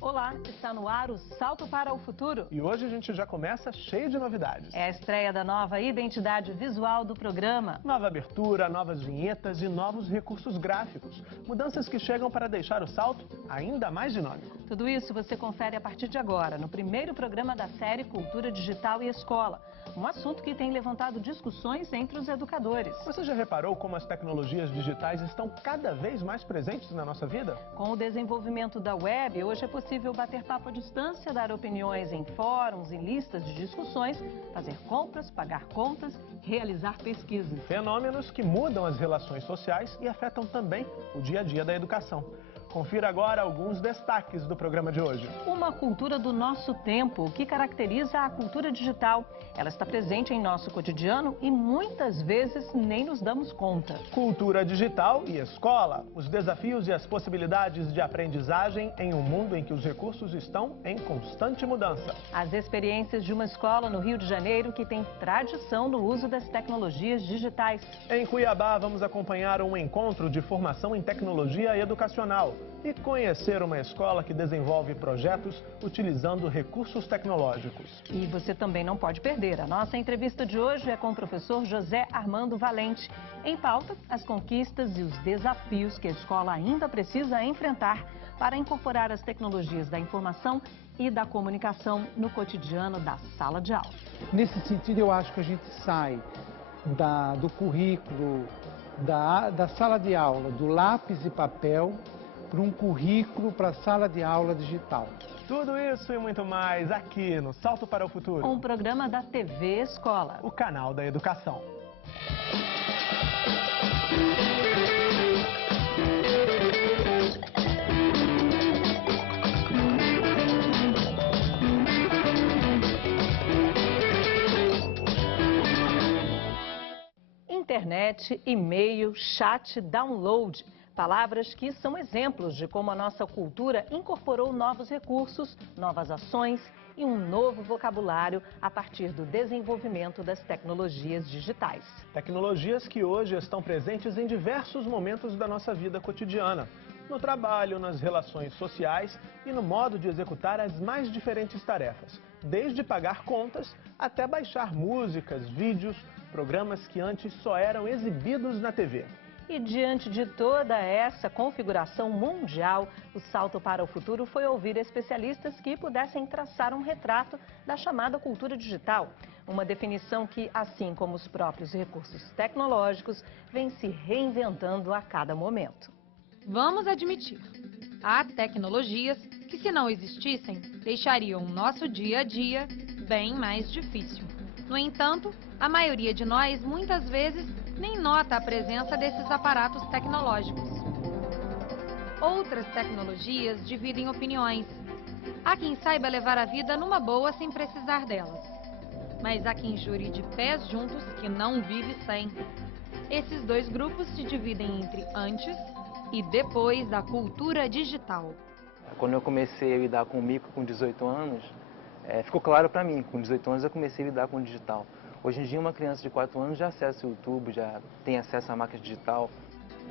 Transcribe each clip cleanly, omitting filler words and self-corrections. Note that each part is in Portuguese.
Olá, está no ar o Salto para o Futuro. E hoje a gente já começa cheio de novidades. É a estreia da nova identidade visual do programa. Nova abertura, novas vinhetas e novos recursos gráficos. Mudanças que chegam para deixar o salto ainda mais dinâmico. Tudo isso você confere a partir de agora, no primeiro programa da série Cultura Digital e Escola. Um assunto que tem levantado discussões entre os educadores. Você já reparou como as tecnologias digitais estão cada vez mais presentes na nossa vida? Com o desenvolvimento da web, hoje é possível bater papo à distância, dar opiniões em fóruns, em listas de discussões, fazer compras, pagar contas, realizar pesquisas. Fenômenos que mudam as relações sociais e afetam também o dia a dia da educação. Confira agora alguns destaques do programa de hoje. Uma cultura do nosso tempo, o que caracteriza a cultura digital. Ela está presente em nosso cotidiano e muitas vezes nem nos damos conta. Cultura digital e escola. Os desafios e as possibilidades de aprendizagem em um mundo em que os recursos estão em constante mudança. As experiências de uma escola no Rio de Janeiro que tem tradição no uso das tecnologias digitais. Em Cuiabá, vamos acompanhar um encontro de formação em tecnologia educacional e conhecer uma escola que desenvolve projetos utilizando recursos tecnológicos. E você também não pode perder. A nossa entrevista de hoje é com o professor José Armando Valente. Em pauta, as conquistas e os desafios que a escola ainda precisa enfrentar para incorporar as tecnologias da informação e da comunicação no cotidiano da sala de aula. Nesse sentido, eu acho que a gente sai do currículo, da sala de aula, do lápis e papel, para um currículo para a sala de aula digital. Tudo isso e muito mais aqui no Salto para o Futuro. Um programa da TV Escola, o canal da educação. Internet, e-mail, chat, download. Palavras que são exemplos de como a nossa cultura incorporou novos recursos, novas ações e um novo vocabulário a partir do desenvolvimento das tecnologias digitais. Tecnologias que hoje estão presentes em diversos momentos da nossa vida cotidiana. No trabalho, nas relações sociais e no modo de executar as mais diferentes tarefas. Desde pagar contas até baixar músicas, vídeos, programas que antes só eram exibidos na TV. E diante de toda essa configuração mundial, o Salto para o Futuro foi ouvir especialistas que pudessem traçar um retrato da chamada cultura digital. Uma definição que, assim como os próprios recursos tecnológicos, vem se reinventando a cada momento. Vamos admitir, há tecnologias que, se não existissem, deixariam o nosso dia a dia bem mais difícil. No entanto, a maioria de nós, muitas vezes, nem nota a presença desses aparatos tecnológicos. Outras tecnologias dividem opiniões. Há quem saiba levar a vida numa boa sem precisar delas. Mas há quem jure de pés juntos que não vive sem. Esses dois grupos se dividem entre antes e depois da cultura digital. Quando eu comecei a lidar com o micro com 18 anos, ficou claro para mim, com 18 anos eu comecei a lidar com o digital. Hoje em dia uma criança de 4 anos já acessa o YouTube, já tem acesso à máquina digital.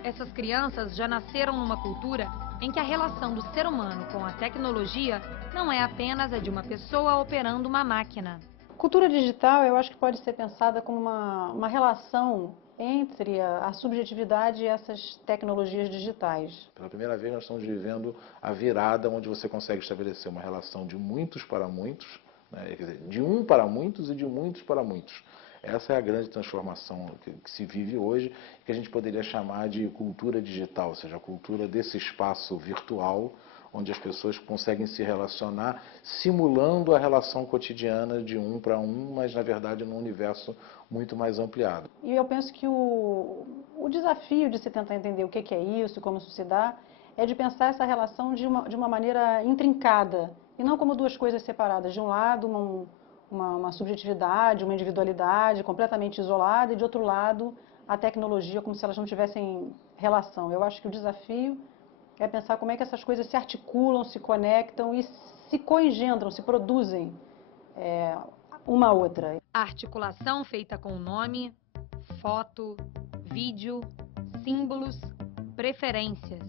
Essas crianças já nasceram numa cultura em que a relação do ser humano com a tecnologia não é apenas a de uma pessoa operando uma máquina. Cultura digital, eu acho que pode ser pensada como uma relação entre a subjetividade e essas tecnologias digitais. Pela primeira vez nós estamos vivendo a virada onde você consegue estabelecer uma relação de muitos para muitos, né? Quer dizer, de um para muitos e de muitos para muitos. Essa é a grande transformação que se vive hoje, que a gente poderia chamar de cultura digital, ou seja, a cultura desse espaço virtual, onde as pessoas conseguem se relacionar simulando a relação cotidiana de um para um, mas na verdade num universo muito mais ampliado. E eu penso que o desafio de se tentar entender o que é isso, como isso se dá, é de pensar essa relação de uma maneira intrincada, e não como duas coisas separadas. De um lado, uma subjetividade, uma individualidade completamente isolada, e de outro lado, a tecnologia como se elas não tivessem relação. Eu acho que o desafio é pensar como é que essas coisas se articulam, se conectam e se coengendram, se produzem uma a outra. A articulação feita com nome, foto, vídeo, símbolos, preferências.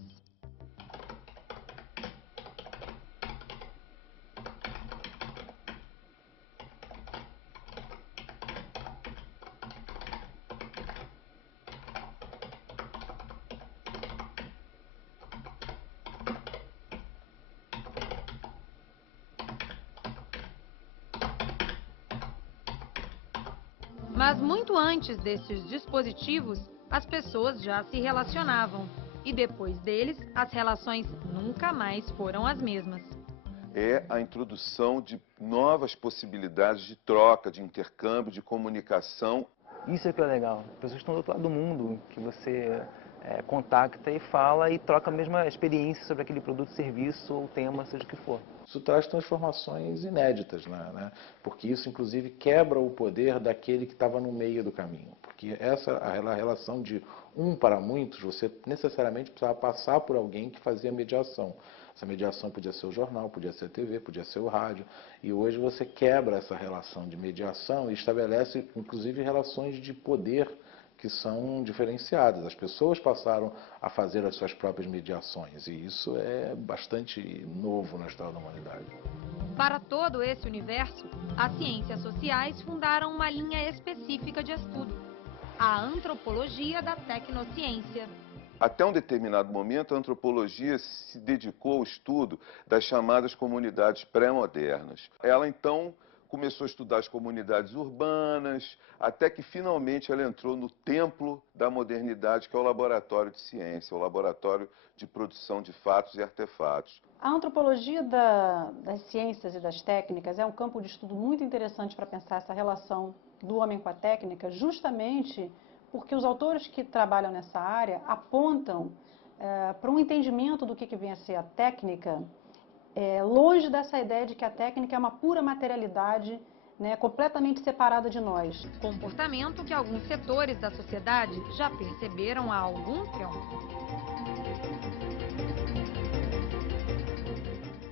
Mas muito antes desses dispositivos, as pessoas já se relacionavam. E depois deles, as relações nunca mais foram as mesmas. É a introdução de novas possibilidades de troca, de intercâmbio, de comunicação. Isso é que é legal. Pessoas que estão do outro lado do mundo, que você contacta e fala e troca a mesma experiência sobre aquele produto, serviço ou tema, seja o que for. Isso traz transformações inéditas, né? Porque isso, inclusive, quebra o poder daquele que estava no meio do caminho. Porque a relação de um para muitos, você necessariamente precisava passar por alguém que fazia mediação. Essa mediação podia ser o jornal, podia ser a TV, podia ser o rádio. E hoje você quebra essa relação de mediação e estabelece, inclusive, relações de poder que são diferenciadas. As pessoas passaram a fazer as suas próprias mediações e isso é bastante novo na história da humanidade. Para todo esse universo, as ciências sociais fundaram uma linha específica de estudo, a antropologia da tecnociência. Até um determinado momento, a antropologia se dedicou ao estudo das chamadas comunidades pré-modernas. Ela, então, começou a estudar as comunidades urbanas, até que finalmente ela entrou no templo da modernidade, que é o laboratório de ciência, o laboratório de produção de fatos e artefatos. A antropologia das ciências e das técnicas é um campo de estudo muito interessante para pensar essa relação do homem com a técnica, justamente porque os autores que trabalham nessa área apontam para um entendimento do que vem a ser a técnica, longe dessa ideia de que a técnica é uma pura materialidade, né, completamente separada de nós. Comportamento que alguns setores da sociedade já perceberam há algum tempo.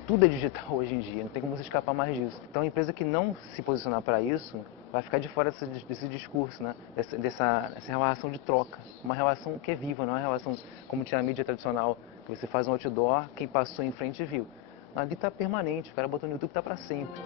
Tudo é digital hoje em dia, não tem como você escapar mais disso. Então a empresa que não se posicionar para isso vai ficar de fora desse discurso, né? Dessa relação de troca. Uma relação que é viva, não é uma relação como tinha a mídia tradicional, que você faz um outdoor, quem passou em frente viu. Ali está permanente, o cara botou no YouTube, está para sempre.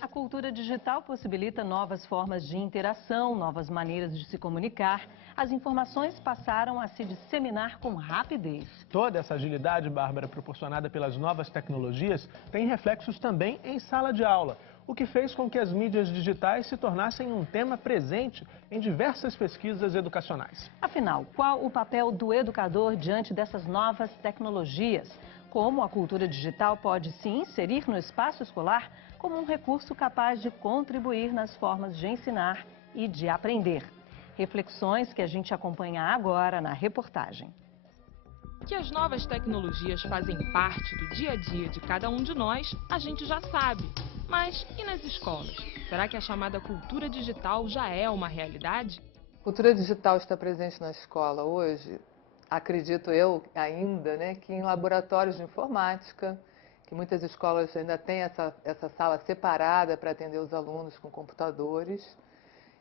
A cultura digital possibilita novas formas de interação, novas maneiras de se comunicar. As informações passaram a se disseminar com rapidez. Toda essa agilidade, Bárbara, proporcionada pelas novas tecnologias, tem reflexos também em sala de aula, o que fez com que as mídias digitais se tornassem um tema presente em diversas pesquisas educacionais. Afinal, qual o papel do educador diante dessas novas tecnologias? Como a cultura digital pode se inserir no espaço escolar como um recurso capaz de contribuir nas formas de ensinar e de aprender? Reflexões que a gente acompanha agora na reportagem. Que as novas tecnologias fazem parte do dia a dia de cada um de nós, a gente já sabe. Mas e nas escolas? Será que a chamada cultura digital já é uma realidade? Cultura digital está presente na escola hoje, acredito eu ainda, né, que em laboratórios de informática, que muitas escolas ainda têm essa sala separada para atender os alunos com computadores.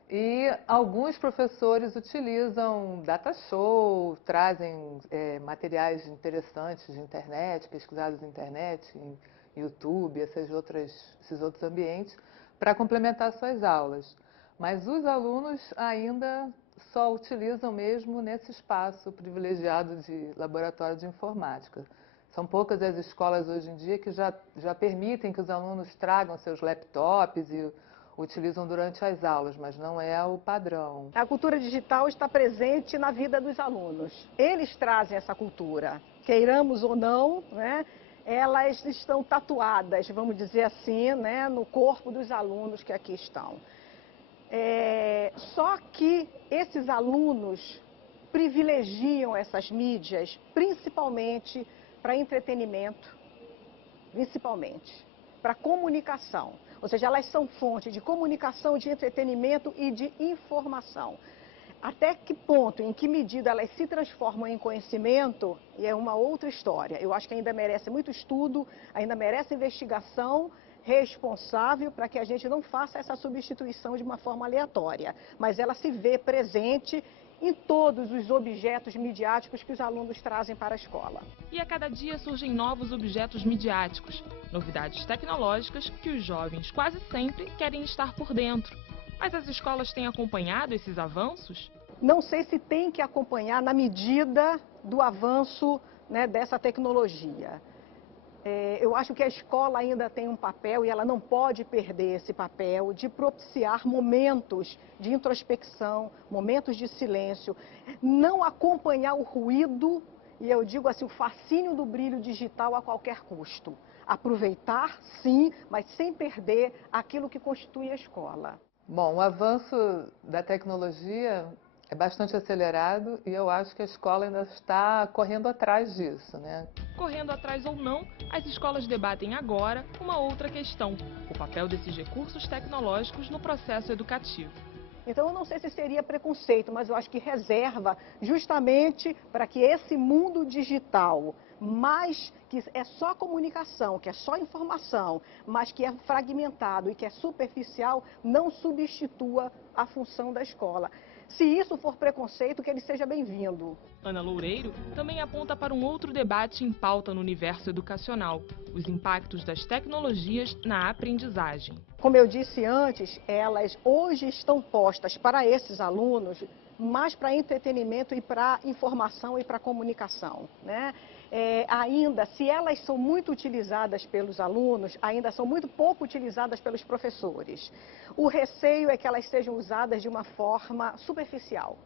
E alguns professores utilizam data show, trazem materiais interessantes de internet, pesquisados na internet, em YouTube, esses outros ambientes, para complementar suas aulas. Mas os alunos ainda só utilizam mesmo nesse espaço privilegiado de laboratório de informática. São poucas as escolas hoje em dia que já permitem que os alunos tragam seus laptops e utilizam durante as aulas, mas não é o padrão. A cultura digital está presente na vida dos alunos. Eles trazem essa cultura, queiramos ou não, né? Elas estão tatuadas, vamos dizer assim, né, no corpo dos alunos que aqui estão. Só que esses alunos privilegiam essas mídias, principalmente para entretenimento, principalmente para comunicação. Ou seja, elas são fonte de comunicação, de entretenimento e de informação. Até que ponto, em que medida elas se transformam em conhecimento, é uma outra história. Eu acho que ainda merece muito estudo, ainda merece investigação, responsável para que a gente não faça essa substituição de uma forma aleatória, mas ela se vê presente em todos os objetos midiáticos que os alunos trazem para a escola. E a cada dia surgem novos objetos midiáticos, novidades tecnológicas que os jovens quase sempre querem estar por dentro. Mas as escolas têm acompanhado esses avanços? Não sei se tem que acompanhar na medida do avanço, né, dessa tecnologia. Eu acho que a escola ainda tem um papel, e ela não pode perder esse papel, de propiciar momentos de introspecção, momentos de silêncio, não acompanhar o ruído, e eu digo assim, o fascínio do brilho digital a qualquer custo. Aproveitar, sim, mas sem perder aquilo que constitui a escola. Bom, o avanço da tecnologia é bastante acelerado e eu acho que a escola ainda está correndo atrás disso, né? Correndo atrás ou não, as escolas debatem agora uma outra questão: o papel desses recursos tecnológicos no processo educativo. Então, eu não sei se seria preconceito, mas eu acho que reserva justamente para que esse mundo digital, mais que é só comunicação, que é só informação, mas que é fragmentado e que é superficial, não substitua a função da escola. Se isso for preconceito, que ele seja bem-vindo. Ana Loureiro também aponta para um outro debate em pauta no universo educacional: os impactos das tecnologias na aprendizagem. Como eu disse antes, elas hoje estão postas para esses alunos mais para entretenimento e para informação e para comunicação, né? Ainda, se elas são muito utilizadas pelos alunos, ainda são muito pouco utilizadas pelos professores. O receio é que elas sejam usadas de uma forma superficial,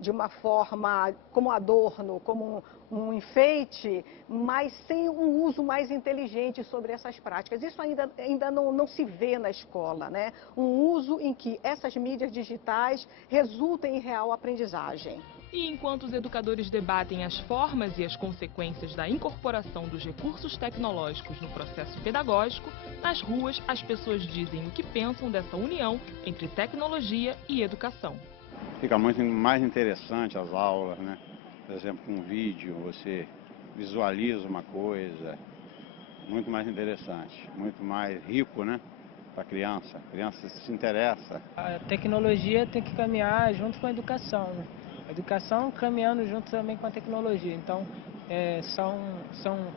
de uma forma como adorno, como um enfeite, mas sem um uso mais inteligente sobre essas práticas. Isso ainda não se vê na escola, né? Um uso em que essas mídias digitais resultem em real aprendizagem. E enquanto os educadores debatem as formas e as consequências da incorporação dos recursos tecnológicos no processo pedagógico, nas ruas as pessoas dizem o que pensam dessa união entre tecnologia e educação. Fica muito mais interessante as aulas, né? Por exemplo, com vídeo, você visualiza uma coisa, muito mais interessante, muito mais rico, né? Para a criança se interessa. A tecnologia tem que caminhar junto com a educação, né? A educação caminhando junto também com a tecnologia. Então, são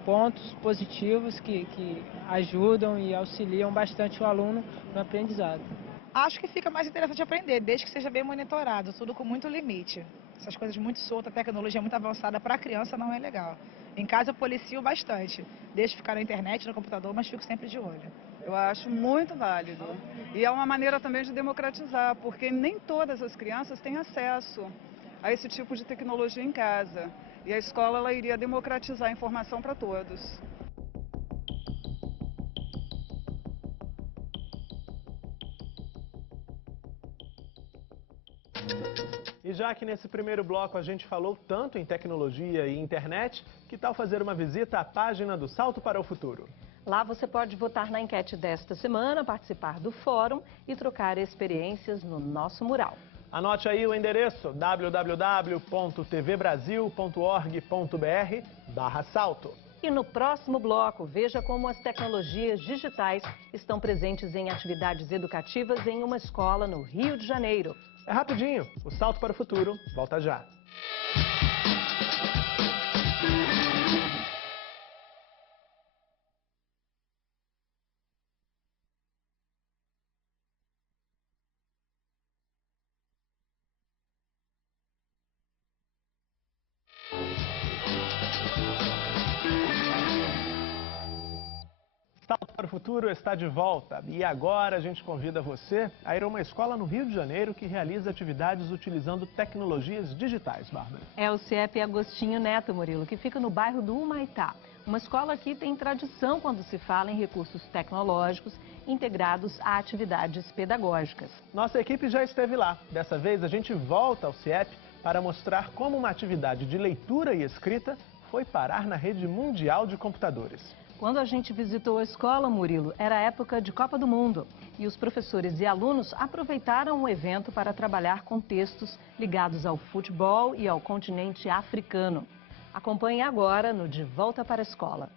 pontos positivos que ajudam e auxiliam bastante o aluno no aprendizado. Acho que fica mais interessante aprender, desde que seja bem monitorado, tudo com muito limite. Essas coisas muito soltas, a tecnologia muito avançada para a criança não é legal. Em casa eu policio bastante, deixo ficar na internet, no computador, mas fico sempre de olho. Eu acho muito válido. E é uma maneira também de democratizar, porque nem todas as crianças têm acesso a esse tipo de tecnologia em casa. E a escola ela iria democratizar a informação para todos. E já que nesse primeiro bloco a gente falou tanto em tecnologia e internet, que tal fazer uma visita à página do Salto para o Futuro? Lá você pode votar na enquete desta semana, participar do fórum e trocar experiências no nosso mural. Anote aí o endereço www.tvbrasil.org.br/salto. E no próximo bloco, veja como as tecnologias digitais estão presentes em atividades educativas em uma escola no Rio de Janeiro. É rapidinho, o Salto para o Futuro volta já. Salto para o Futuro está de volta e agora a gente convida você a ir a uma escola no Rio de Janeiro que realiza atividades utilizando tecnologias digitais, Bárbara. É o CIEP Agostinho Neto, Murilo, que fica no bairro do Humaitá. Uma escola que tem tradição quando se fala em recursos tecnológicos integrados a atividades pedagógicas. Nossa equipe já esteve lá. Dessa vez a gente volta ao CIEP para mostrar como uma atividade de leitura e escrita foi parar na rede mundial de computadores. Quando a gente visitou a escola, Murilo, era a época de Copa do Mundo e os professores e alunos aproveitaram o evento para trabalhar com textos ligados ao futebol e ao continente africano. Acompanhe agora no De Volta para a Escola.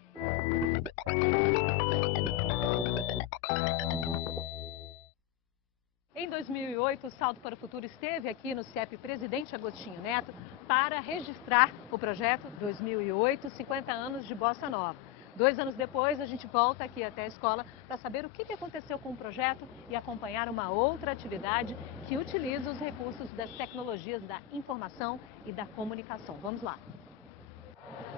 Em 2008, o Salto para o Futuro esteve aqui no CIEP Presidente Agostinho Neto para registrar o projeto 2008, 50 anos de Bossa Nova. 2 anos depois, a gente volta aqui até a escola para saber o que aconteceu com o projeto e acompanhar uma outra atividade que utiliza os recursos das tecnologias da informação e da comunicação. Vamos lá.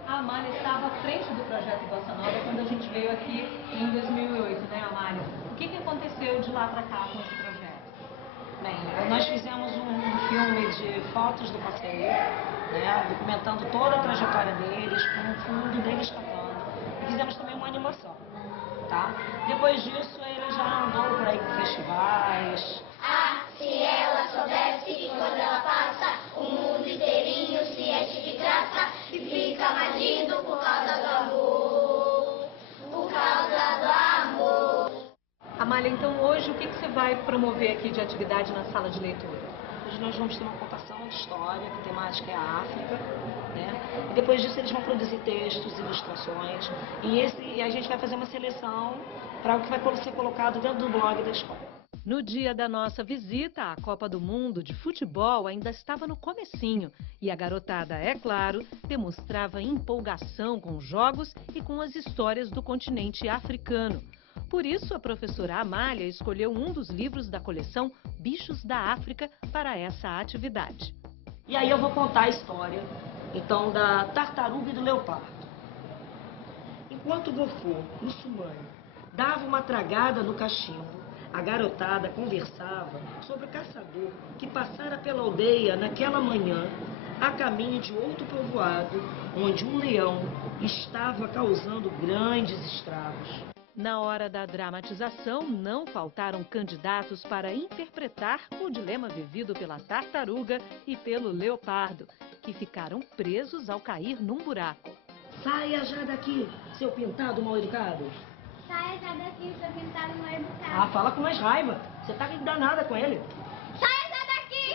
A Amália estava à frente do projeto Bossa Nova quando a gente veio aqui em 2008, né, Amália? O que aconteceu de lá para cá com esse projeto? Bem, nós fizemos um filme de fotos do passeio, né, documentando toda a trajetória deles, com o fundo deles cantando. E fizemos também uma animação, tá? Depois disso, ele já andou por aí com festivais. Ah, se ela soubesse que quando ela passa, o mundo inteirinho se enche de graça e fica mais lindo por causa do amor, por causa do amor. Amália, então hoje o que você vai promover aqui de atividade na sala de leitura? Hoje nós vamos ter uma contação de história, que a temática é a África, né? E depois disso eles vão produzir textos, ilustrações, e a gente vai fazer uma seleção para o que vai ser colocado dentro do blog da escola. No dia da nossa visita, a Copa do Mundo de futebol ainda estava no comecinho e a garotada, é claro, demonstrava empolgação com os jogos e com as histórias do continente africano. Por isso, a professora Amália escolheu um dos livros da coleção Bichos da África para essa atividade. E aí eu vou contar a história, então, da tartaruga e do leopardo. Enquanto Gofô, muçulmano, dava uma tragada no cachimbo, a garotada conversava sobre o caçador que passara pela aldeia naquela manhã, a caminho de outro povoado, onde um leão estava causando grandes estragos. Na hora da dramatização, não faltaram candidatos para interpretar o dilema vivido pela tartaruga e pelo leopardo, que ficaram presos ao cair num buraco. Saia já daqui, seu pintado mal-educado. Saia já daqui, seu pintado mal-educado. Ah, fala com mais raiva. Você tá danada com ele. Saia já daqui,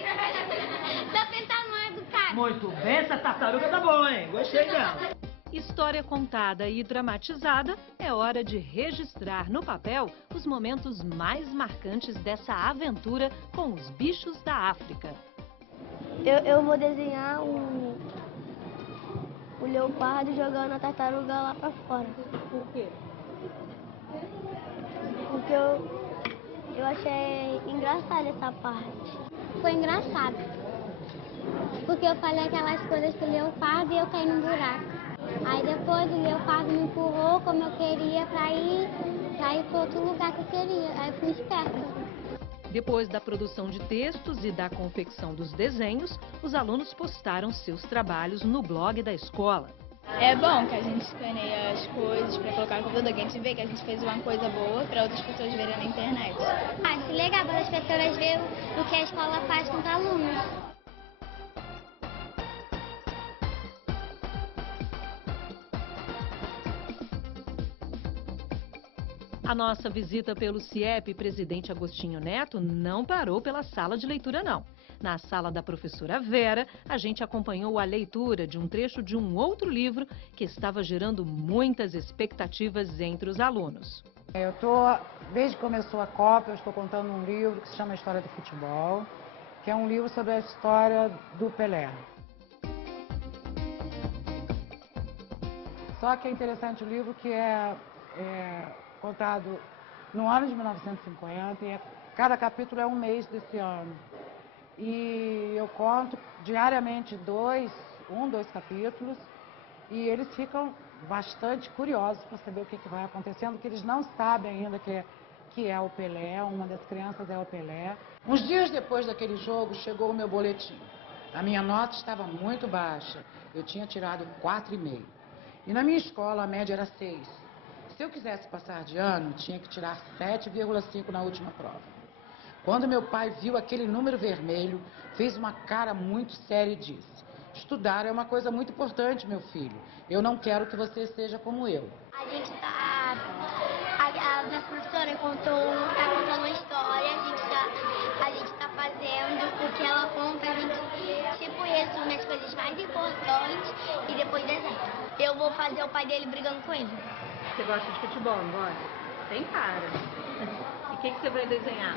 seu pintado mal-educado. Muito bem, essa tartaruga tá boa, hein? Gostei dela. História contada e dramatizada, é hora de registrar no papel os momentos mais marcantes dessa aventura com os bichos da África. Eu vou desenhar o leopardo jogando a tartaruga lá pra fora. Por quê? Porque eu achei engraçada essa parte. Foi engraçado. Porque eu falei aquelas coisas pro leopardo e eu caí num buraco. Aí depois o leopardo me empurrou como eu queria pra ir para outro lugar que eu queria. Aí eu fui esperta. Depois da produção de textos e da confecção dos desenhos, os alunos postaram seus trabalhos no blog da escola. É bom que a gente escaneia as coisas para colocar no computador, que a gente vê que a gente fez uma coisa boa para outras pessoas verem na internet. Acho legal para as pessoas verem o que a escola faz com os alunos. A nossa visita pelo CIEP Presidente Agostinho Neto não parou pela sala de leitura, não. Na sala da professora Vera, a gente acompanhou a leitura de um trecho de um outro livro que estava gerando muitas expectativas entre os alunos. Desde que começou a Copa, eu estou contando um livro que se chama História do Futebol, que é um livro sobre a história do Pelé. Só que é interessante o livro que é contado no ano de 1950 e cada capítulo é um mês desse ano. E eu conto diariamente dois capítulos e eles ficam bastante curiosos para saber o que vai acontecendo, porque eles não sabem ainda que é o Pelé, uma das crianças é o Pelé. Uns dias depois daquele jogo chegou o meu boletim. A minha nota estava muito baixa, eu tinha tirado 4,5. E na minha escola a média era 6. Se eu quisesse passar de ano, tinha que tirar 7,5 na última prova. Quando meu pai viu aquele número vermelho, fez uma cara muito séria e disse: estudar é uma coisa muito importante, meu filho. Eu não quero que você seja como eu. A minha professora tá contando uma história, a gente tá fazendo o que ela conta, a gente tipo resume as coisas mais importantes e depois desenha. Eu vou fazer o pai dele brigando com ele. Você gosta de futebol, não gosta? Tem cara. E o que você vai desenhar?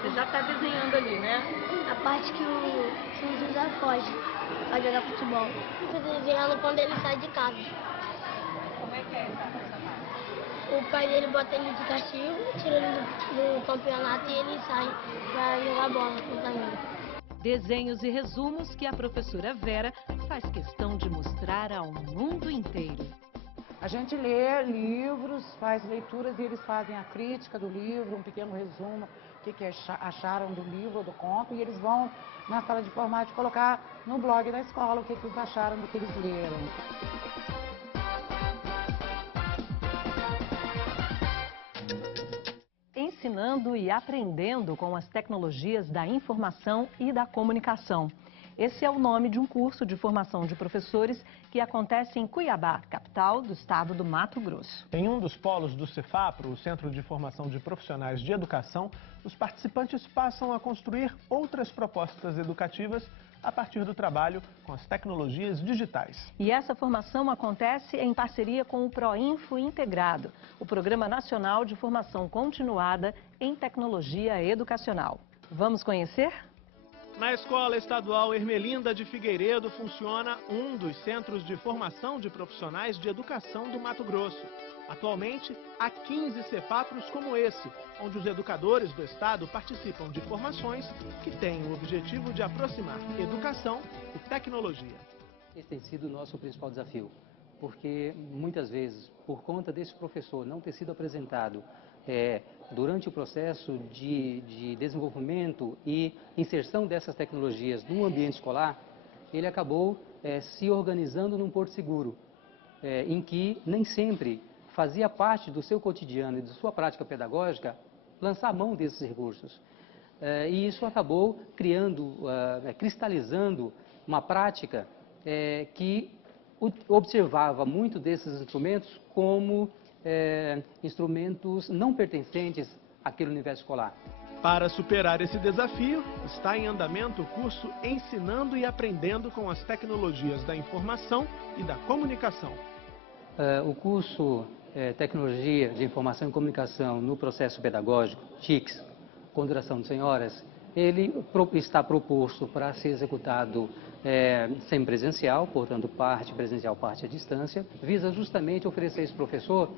Você já está desenhando ali, né? A parte que o José foge pra jogar futebol. Tô desenhando quando ele sai de casa. Como é que é essa parte? O pai dele bota ele de castigo, tira ele do campeonato e ele sai pra jogar bola com os amigos. Desenhos e resumos que a professora Vera faz questão de mostrar ao mundo inteiro. A gente lê livros, faz leituras e eles fazem a crítica do livro, um pequeno resumo, o que acharam do livro ou do conto, e eles vão na sala de informática colocar no blog da escola o que eles acharam do que eles leram. Ensinando e aprendendo com as tecnologias da informação e da comunicação. Esse é o nome de um curso de formação de professores que acontece em Cuiabá, capital do estado do Mato Grosso. Em um dos polos do Cefapro, o Centro de Formação de Profissionais de Educação, os participantes passam a construir outras propostas educativas a partir do trabalho com as tecnologias digitais. E essa formação acontece em parceria com o Proinfo Integrado, o Programa Nacional de Formação Continuada em Tecnologia Educacional. Vamos conhecer? Na Escola Estadual Ermelinda de Figueiredo funciona um dos centros de formação de profissionais de educação do Mato Grosso. Atualmente, há 15 Cefapros como esse, onde os educadores do estado participam de formações que têm o objetivo de aproximar educação e tecnologia. Esse tem sido o nosso principal desafio, porque muitas vezes, por conta desse professor não ter sido apresentado durante o processo de desenvolvimento e inserção dessas tecnologias no ambiente escolar, ele acabou se organizando num porto seguro, em que nem sempre fazia parte do seu cotidiano e de sua prática pedagógica lançar mão desses recursos. E isso acabou cristalizando uma prática que observava muito desses instrumentos como instrumentos não pertencentes àquele universo escolar. Para superar esse desafio, está em andamento o curso Ensinando e Aprendendo com as Tecnologias da Informação e da Comunicação. O curso Tecnologia de Informação e Comunicação no Processo Pedagógico, TICS, com duração de 100 horas, ele está proposto para ser executado semipresencial, portanto parte presencial, parte à distância, visa justamente oferecer a esse professor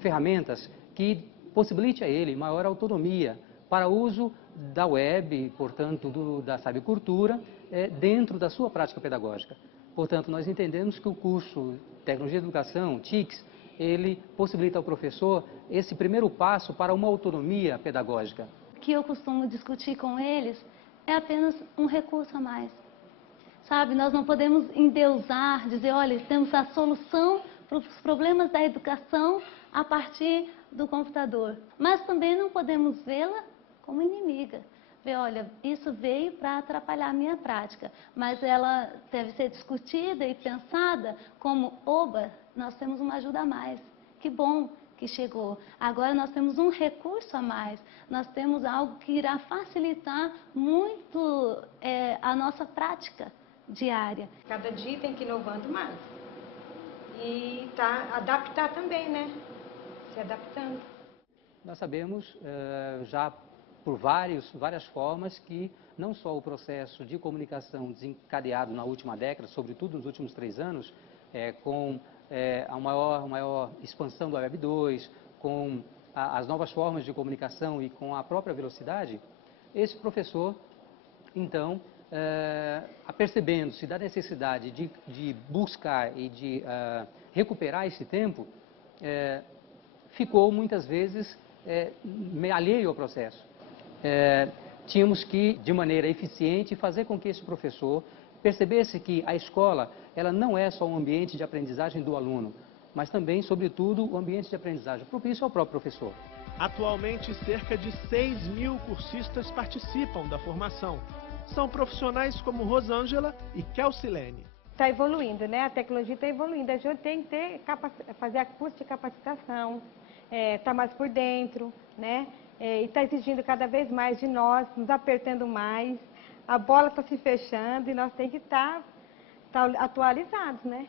ferramentas que possibilite a ele maior autonomia para uso da web, portanto da sabecultura, dentro da sua prática pedagógica. Portanto, nós entendemos que o curso Tecnologia de Educação, TICS, ele possibilita ao professor esse primeiro passo para uma autonomia pedagógica. O que eu costumo discutir com eles é apenas um recurso a mais. Sabe, nós não podemos endeusar, dizer, olha, temos a solução para os problemas da educação a partir do computador. Mas também não podemos vê-la como inimiga. Ver, olha, isso veio para atrapalhar a minha prática, mas ela deve ser discutida e pensada como, oba, nós temos uma ajuda a mais. Que bom que chegou. Agora nós temos um recurso a mais, nós temos algo que irá facilitar muito a nossa prática diária. Cada dia tem que ir inovando mais. E adaptar também, né? Se adaptando. Nós sabemos já por várias formas que não só o processo de comunicação desencadeado na última década, sobretudo nos últimos 3 anos, com a maior expansão do Web 2, com as novas formas de comunicação e com a própria velocidade, esse professor, então, apercebendo-se da necessidade de buscar e de recuperar esse tempo, ficou muitas vezes alheio ao processo. Tínhamos que, de maneira eficiente, fazer com que esse professor percebesse que a escola ela não é só um ambiente de aprendizagem do aluno, mas também, sobretudo, um ambiente de aprendizagem propício ao próprio professor. Atualmente, cerca de 6.000 cursistas participam da formação. São profissionais como Rosângela e Kelsilene. Está evoluindo, né? A tecnologia está evoluindo. A gente tem que fazer a curso de capacitação, estar mais por dentro, né? E está exigindo cada vez mais de nós, nos apertando mais. A bola está se fechando e nós temos que estar atualizados, né?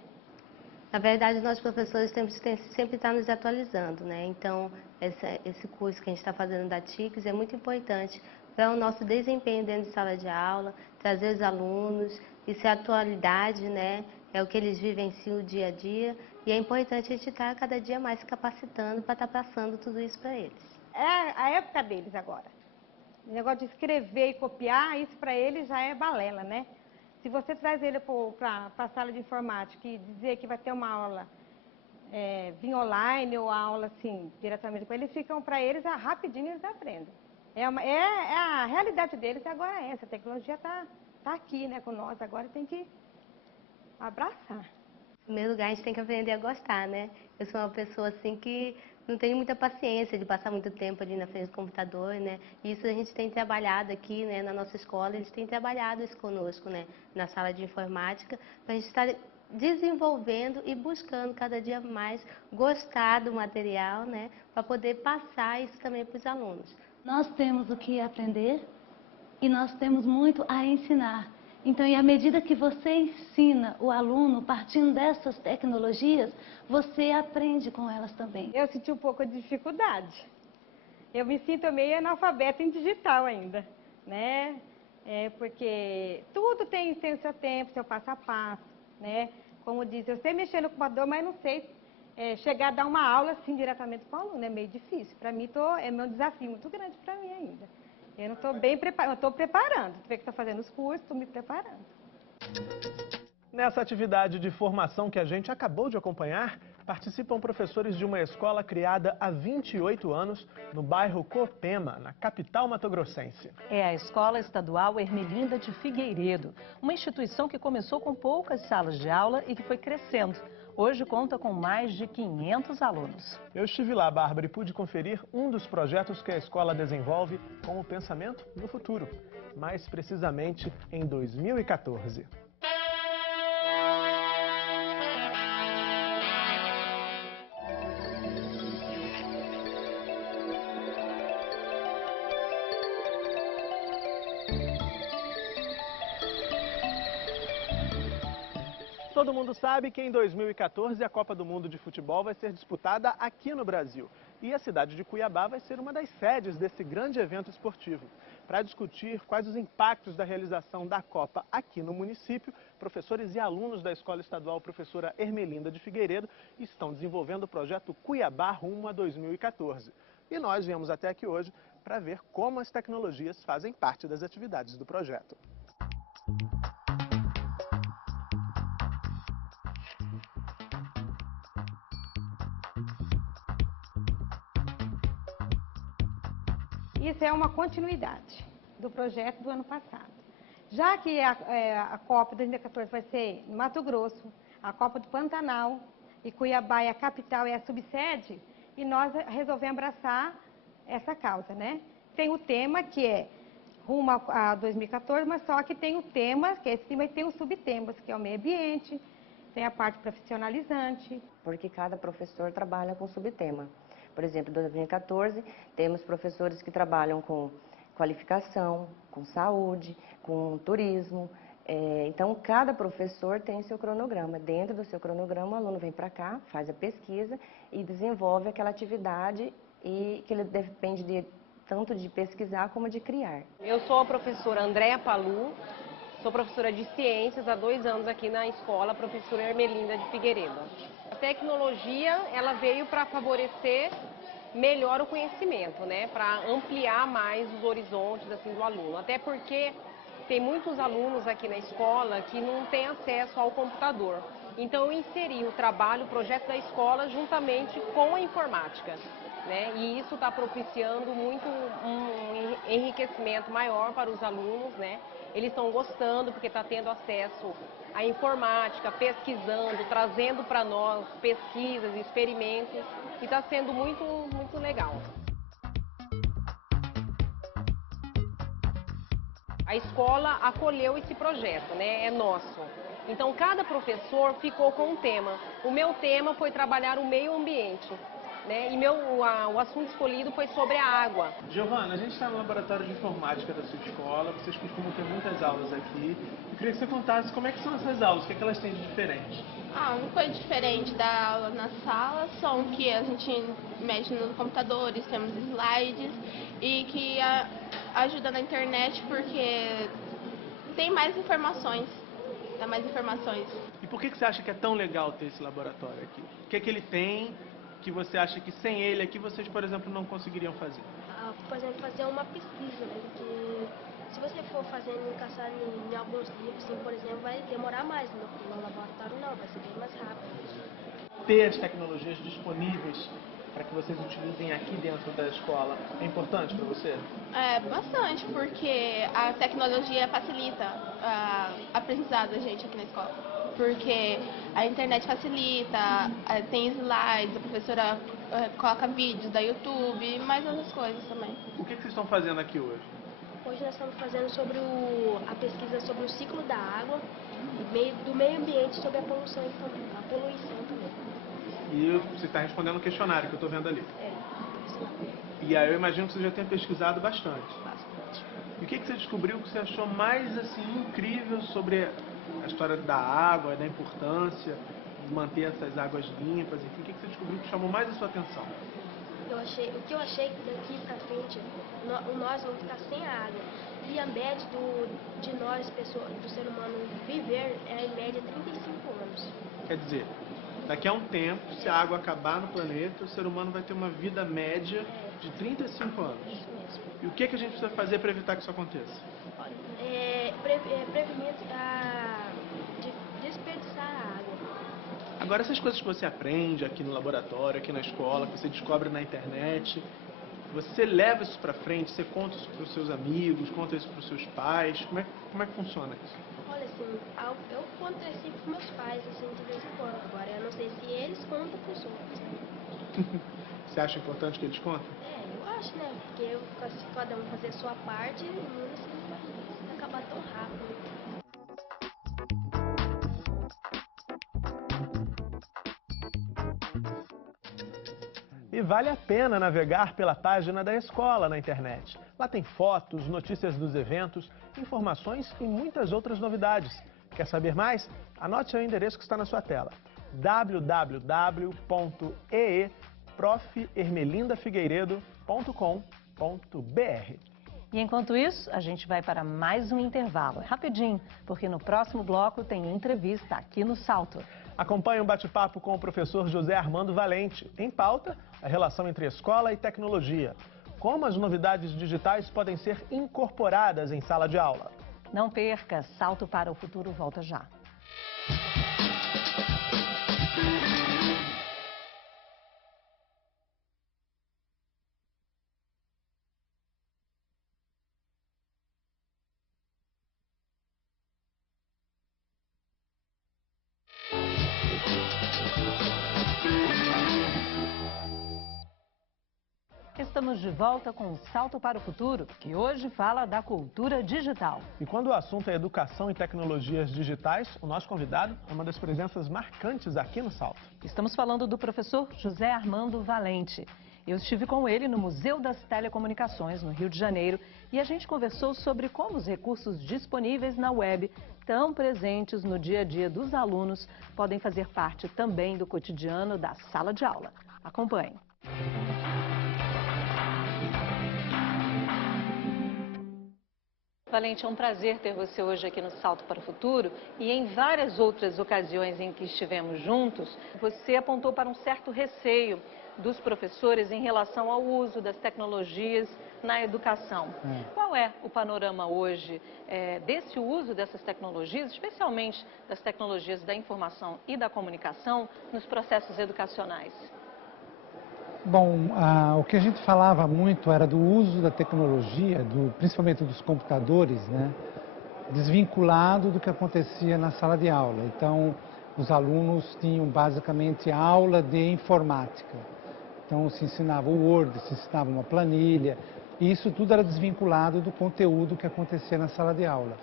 Na verdade, nós professores temos que sempre estar nos atualizando, né? Então, esse curso que a gente está fazendo da TICS é muito importante para o nosso desempenho dentro de sala de aula, trazer os alunos, isso é atualidade, né? É o que eles vivenciam o dia a dia e é importante a gente estar cada dia mais se capacitando para estar passando tudo isso para eles. É a época deles agora. O negócio de escrever e copiar, isso para eles já é balela, né? Se você traz ele para a sala de informática e dizer que vai ter uma aula via online ou a aula assim, diretamente com eles, ficam para eles, rapidinho eles aprendem. A realidade deles agora é essa, a tecnologia está aqui, né, com nós, agora tem que abraçar. Em primeiro lugar, a gente tem que aprender a gostar, né? Eu sou uma pessoa assim que não tenho muita paciência de passar muito tempo ali na frente do computador, né? Isso a gente tem trabalhado aqui, né, na nossa escola, eles têm trabalhado isso conosco, né, na sala de informática, para a gente estar desenvolvendo e buscando cada dia mais gostar do material, né, para poder passar isso também para os alunos. Nós temos o que aprender e nós temos muito a ensinar. Então, e à medida que você ensina o aluno, partindo dessas tecnologias, você aprende com elas também. Eu senti um pouco de dificuldade. Eu me sinto meio analfabeta em digital ainda, né? Porque tudo tem o seu tempo, seu passo a passo, né? Como diz, eu sei mexer no computador, mas não sei chegar a dar uma aula assim diretamente para o aluno, é meio difícil. Para mim, é meu desafio muito grande para mim ainda. Eu não estou bem preparada, eu estou preparando. Tu vê que estou fazendo os cursos, estou me preparando. Nessa atividade de formação que a gente acabou de acompanhar, participam professores de uma escola criada há 28 anos no bairro Coopema, na capital matogrossense. É a Escola Estadual Ermelinda de Figueiredo, uma instituição que começou com poucas salas de aula e que foi crescendo. Hoje conta com mais de 500 alunos. Eu estive lá, Bárbara, e pude conferir um dos projetos que a escola desenvolve com o pensamento no futuro, mais precisamente em 2014. Todo mundo sabe que em 2014 a Copa do Mundo de Futebol vai ser disputada aqui no Brasil. E a cidade de Cuiabá vai ser uma das sedes desse grande evento esportivo. Para discutir quais os impactos da realização da Copa aqui no município, professores e alunos da Escola Estadual Professora Ermelinda de Figueiredo estão desenvolvendo o projeto Cuiabá rumo a 2014. E nós viemos até aqui hoje para ver como as tecnologias fazem parte das atividades do projeto. Isso é uma continuidade do projeto do ano passado. Já que a Copa 2014 vai ser no Mato Grosso, a Copa do Pantanal e Cuiabá é a capital e a subsede, e nós resolvemos abraçar essa causa, né? Tem o tema que é rumo a 2014, mas só que tem o tema, que é esse tema, e tem os subtemas, que é o meio ambiente, tem a parte profissionalizante. Porque cada professor trabalha com subtema. Por exemplo, em 2014, temos professores que trabalham com qualificação, com saúde, com turismo. Então, cada professor tem seu cronograma. Dentro do seu cronograma, o aluno vem para cá, faz a pesquisa e desenvolve aquela atividade e que ele depende tanto de pesquisar como de criar. Eu sou a professora Andréa Palu, sou professora de ciências há 2 anos aqui na escola, professora Ermelinda de Figueiredo. A tecnologia, ela veio para favorecer melhor o conhecimento, né? Para ampliar mais os horizontes assim, do aluno. Até porque tem muitos alunos aqui na escola que não têm acesso ao computador. Então eu inseri o trabalho, o projeto da escola juntamente com a informática, né? E isso está propiciando muito um enriquecimento maior para os alunos, né? Eles estão gostando porque está tendo acesso à informática, pesquisando, trazendo para nós pesquisas, experimentos, e está sendo muito, muito legal. A escola acolheu esse projeto, né? É nosso. Então, cada professor ficou com um tema. O meu tema foi trabalhar o meio ambiente. né? E o assunto escolhido foi sobre a água. Giovana, a gente está no laboratório de informática da sua escola, vocês costumam ter muitas aulas aqui. Eu queria que você contasse como é que são essas aulas, o que é que elas têm de diferente. A única coisa diferente da aula na sala são que a gente mexe nos computadores, temos slides e que ajuda na internet porque tem mais informações, dá mais informações. E por que você acha que é tão legal ter esse laboratório aqui? O que é que ele tem que você acha que sem ele aqui vocês, por exemplo, não conseguiriam fazer? Por exemplo, fazer uma pesquisa, né? Porque se você for fazendo, caçar em alguns livros, assim, por exemplo, vai demorar mais. No laboratório não, vai ser bem mais rápido. Ter as tecnologias disponíveis para que vocês utilizem aqui dentro da escola é importante para você? É, bastante, porque a tecnologia facilita a aprendizado da gente aqui na escola. Porque a internet facilita, tem slides, a professora coloca vídeos da YouTube e mais outras coisas também. O que vocês estão fazendo aqui hoje? Hoje nós estamos fazendo sobre a pesquisa sobre o ciclo da água, do meio ambiente, sobre a poluição também. E você está respondendo um questionário que eu estou vendo ali. E aí eu imagino que você já tenha pesquisado bastante. Bastante. E o que você descobriu que você achou mais assim incrível sobre a história da água, da importância de manter essas águas limpas? Enfim, o que você descobriu que chamou mais a sua atenção? O que eu achei que daqui pra frente nós vamos ficar sem a água. E a média de nós, do ser humano, viver é em média 35 anos. Quer dizer, daqui a um tempo, se a água acabar no planeta, o ser humano vai ter uma vida média de 35 anos. Isso mesmo. E o que a gente precisa fazer para evitar que isso aconteça? Prevenir de desperdiçar a água. Agora, essas coisas que você aprende aqui no laboratório, aqui na escola, que você descobre na internet, você leva isso para frente, você conta isso para os seus amigos, conta isso para os seus pais, como é que funciona isso? Olha, assim, eu conto assim para meus pais, assim, de vez em quando. Agora, eu não sei se eles contam para os outros. Você acha importante que eles contem? Eu acho, né? Porque se cada um fazer a sua parte, o mundo assim, não vai acabar tão rápido. E vale a pena navegar pela página da escola na internet. Lá tem fotos, notícias dos eventos, informações e muitas outras novidades. Quer saber mais? Anote o endereço que está na sua tela: www.profermelindafigueiredo.com.br. E enquanto isso, a gente vai para mais um intervalo. Rapidinho, porque no próximo bloco tem entrevista aqui no Salto. Acompanhe um bate-papo com o professor José Armando Valente. Em pauta, a relação entre escola e tecnologia. Como as novidades digitais podem ser incorporadas em sala de aula. Não perca, Salto para o Futuro volta já. Estamos de volta com o Salto para o Futuro, que hoje fala da cultura digital. E quando o assunto é educação e tecnologias digitais, o nosso convidado é uma das presenças marcantes aqui no Salto. Estamos falando do professor José Armando Valente. Eu estive com ele no Museu das Telecomunicações, no Rio de Janeiro, e a gente conversou sobre como os recursos disponíveis na web, tão presentes no dia a dia dos alunos, podem fazer parte também do cotidiano da sala de aula. Acompanhe. Valente, é um prazer ter você hoje aqui no Salto para o Futuro, e em várias outras ocasiões em que estivemos juntos, você apontou para um certo receio dos professores em relação ao uso das tecnologias na educação. Qual é o panorama hoje desse uso dessas tecnologias, especialmente das tecnologias da informação e da comunicação, nos processos educacionais? Bom, o que a gente falava muito era do uso da tecnologia, principalmente dos computadores, né, desvinculado do que acontecia na sala de aula. Então, os alunos tinham basicamente aula de informática. Então, se ensinava o Word, se ensinava uma planilha, e isso tudo era desvinculado do conteúdo que acontecia na sala de aula.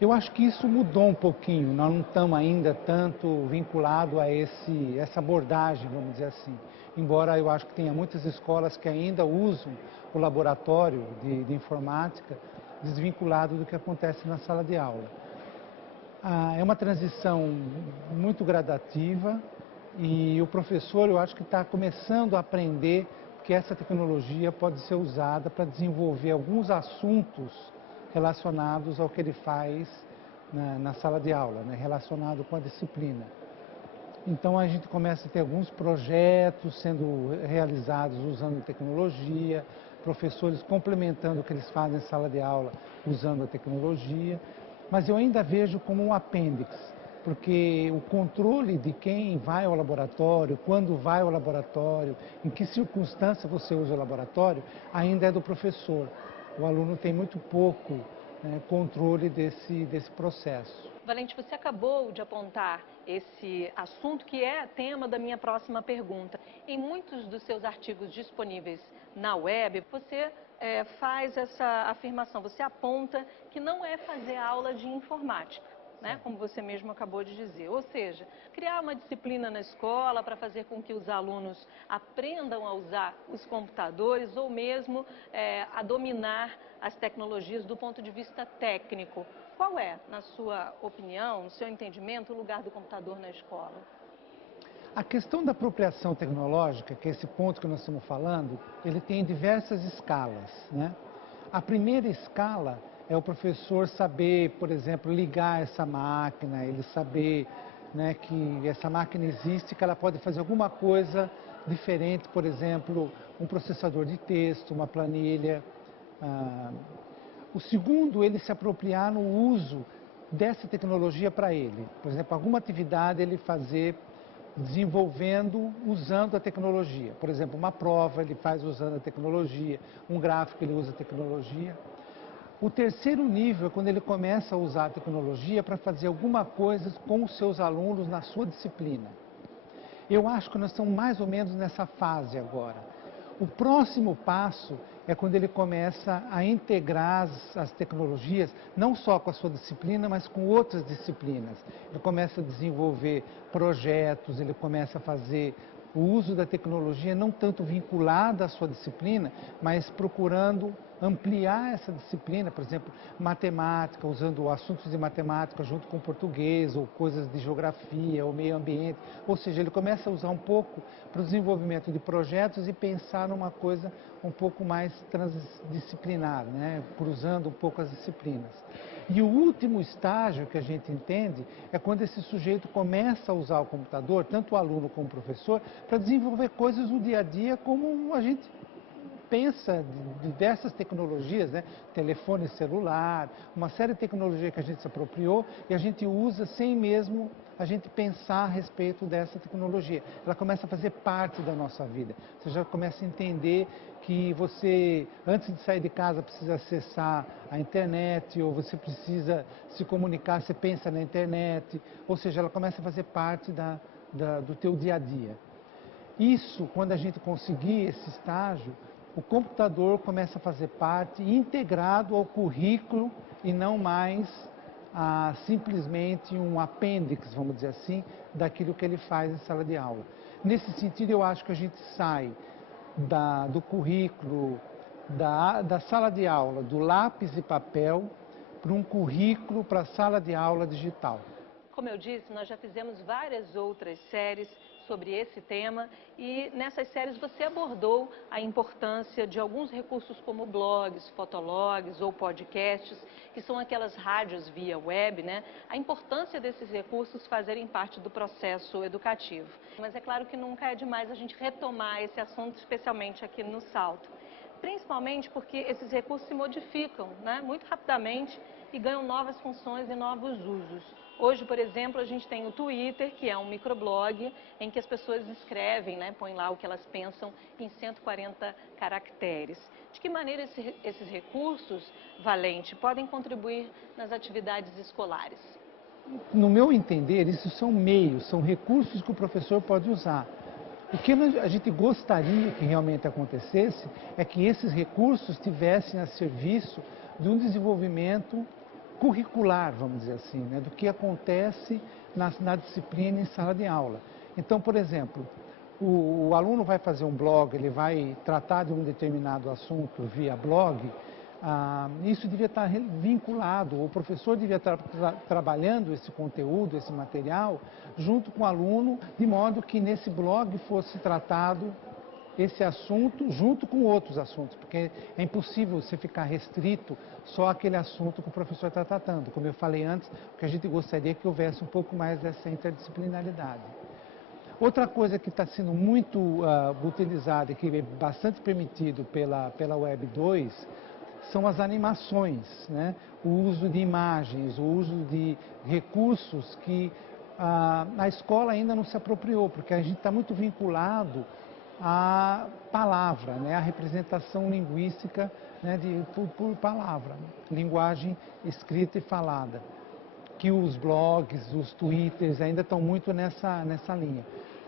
Eu acho que isso mudou um pouquinho, nós não estamos ainda tanto vinculados a essa abordagem, vamos dizer assim. Embora eu acho que tenha muitas escolas que ainda usam o laboratório de informática desvinculado do que acontece na sala de aula. É uma transição muito gradativa e o professor, eu acho que está começando a aprender que essa tecnologia pode ser usada para desenvolver alguns assuntos relacionados ao que ele faz na sala de aula, né, relacionado com a disciplina. Então a gente começa a ter alguns projetos sendo realizados usando tecnologia, professores complementando o que eles fazem em sala de aula usando a tecnologia, mas eu ainda vejo como um apêndice, porque o controle de quem vai ao laboratório, quando vai ao laboratório, em que circunstância você usa o laboratório, ainda é do professor. O aluno tem muito pouco controle desse processo. Valente, você acabou de apontar esse assunto que é tema da minha próxima pergunta. Em muitos dos seus artigos disponíveis na web, você faz essa afirmação, você aponta que não é fazer aula de informática, né? Como você mesmo acabou de dizer. Ou seja, criar uma disciplina na escola para fazer com que os alunos aprendam a usar os computadores ou mesmo a dominar as tecnologias do ponto de vista técnico. Qual é, na sua opinião, no seu entendimento, o lugar do computador na escola? A questão da apropriação tecnológica, que é esse ponto que nós estamos falando, ele tem diversas escalas, né? A primeira escala é o professor saber, por exemplo, ligar essa máquina, ele saber, né, que essa máquina existe, que ela pode fazer alguma coisa diferente, por exemplo, um processador de texto, uma planilha. O segundo, ele se apropriar no uso dessa tecnologia para ele. Por exemplo, alguma atividade ele fazer desenvolvendo, usando a tecnologia. Por exemplo, uma prova ele faz usando a tecnologia, um gráfico ele usa a tecnologia. O terceiro nível é quando ele começa a usar a tecnologia para fazer alguma coisa com os seus alunos na sua disciplina. Eu acho que nós estamos mais ou menos nessa fase agora. O próximo passo é quando ele começa a integrar as tecnologias, não só com a sua disciplina, mas com outras disciplinas. Ele começa a desenvolver projetos, ele começa a fazer o uso da tecnologia não tanto vinculada à sua disciplina, mas procurando ampliar essa disciplina, por exemplo, matemática, usando assuntos de matemática junto com português, ou coisas de geografia, ou meio ambiente. Ou seja, ele começa a usar um pouco para o desenvolvimento de projetos e pensar numa coisa um pouco mais transdisciplinar, né? Cruzando um pouco as disciplinas. E o último estágio que a gente entende é quando esse sujeito começa a usar o computador, tanto o aluno como o professor, para desenvolver coisas no dia a dia como a gente pensa de diversas tecnologias, né? Telefone celular, uma série de tecnologias que a gente se apropriou e a gente usa sem mesmo a gente pensar a respeito dessa tecnologia. Ela começa a fazer parte da nossa vida. Você já começa a entender que você, antes de sair de casa, precisa acessar a internet, ou você precisa se comunicar, você pensa na internet, ou seja, ela começa a fazer parte do teu dia a dia. Isso, quando a gente conseguir esse estágio, o computador começa a fazer parte integrado ao currículo e não mais simplesmente um apêndice, vamos dizer assim, daquilo que ele faz em sala de aula. Nesse sentido, eu acho que a gente sai do currículo, da sala de aula, do lápis e papel, para um currículo para a sala de aula digital. Como eu disse, nós já fizemos várias outras séries sobre esse tema e nessas séries você abordou a importância de alguns recursos como blogs, fotologs ou podcasts, que são aquelas rádios via web, né? A importância desses recursos fazerem parte do processo educativo. Mas é claro que nunca é demais a gente retomar esse assunto, especialmente aqui no Salto. Principalmente porque esses recursos se modificam, né, muito rapidamente e ganham novas funções e novos usos. Hoje, por exemplo, a gente tem o Twitter, que é um microblog em que as pessoas escrevem, né, põem lá o que elas pensam em 140 caracteres. De que maneira esses recursos, Valente, podem contribuir nas atividades escolares? No meu entender, isso são meios, são recursos que o professor pode usar. O que a gente gostaria que realmente acontecesse é que esses recursos estivessem a serviço de um desenvolvimento curricular, vamos dizer assim, né, do que acontece na disciplina em sala de aula. Então, por exemplo, o aluno vai fazer um blog, ele vai tratar de um determinado assunto via blog, isso devia estar vinculado, o professor devia estar trabalhando esse conteúdo, esse material, junto com o aluno, de modo que nesse blog fosse tratado esse assunto junto com outros assuntos, porque é impossível você ficar restrito só àquele assunto que o professor está tratando. Como eu falei antes, o que a gente gostaria é que houvesse um pouco mais dessa interdisciplinaridade. Outra coisa que está sendo muito utilizada e que é bastante permitido pela Web 2 são as animações, né? O uso de imagens, o uso de recursos que a escola ainda não se apropriou, porque a gente está muito vinculado à palavra, né? A representação linguística, né? por palavra, linguagem escrita e falada, que os blogs, os twitters ainda estão muito nessa linha.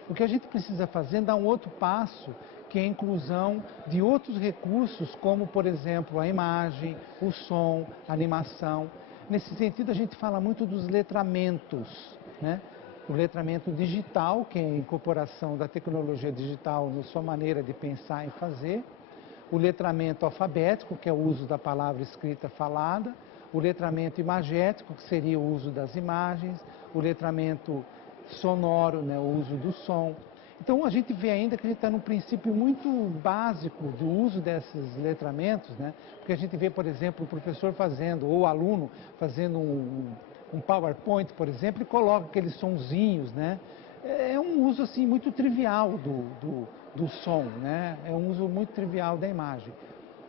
O que a gente precisa fazer é dar um outro passo, que é a inclusão de outros recursos, como, por exemplo, a imagem, o som, a animação. Nesse sentido, a gente fala muito dos letramentos, né? O letramento digital, que é a incorporação da tecnologia digital na sua maneira de pensar e fazer. O letramento alfabético, que é o uso da palavra escrita falada. O letramento imagético, que seria o uso das imagens. O letramento sonoro, né, o uso do som. Então, a gente vê ainda que a gente está num princípio muito básico do uso desses letramentos, né? Porque a gente vê, por exemplo, o professor fazendo, ou o aluno fazendo um PowerPoint, por exemplo, e coloca aqueles sonzinhos, né? É um uso, assim, muito trivial do som, né? É um uso muito trivial da imagem.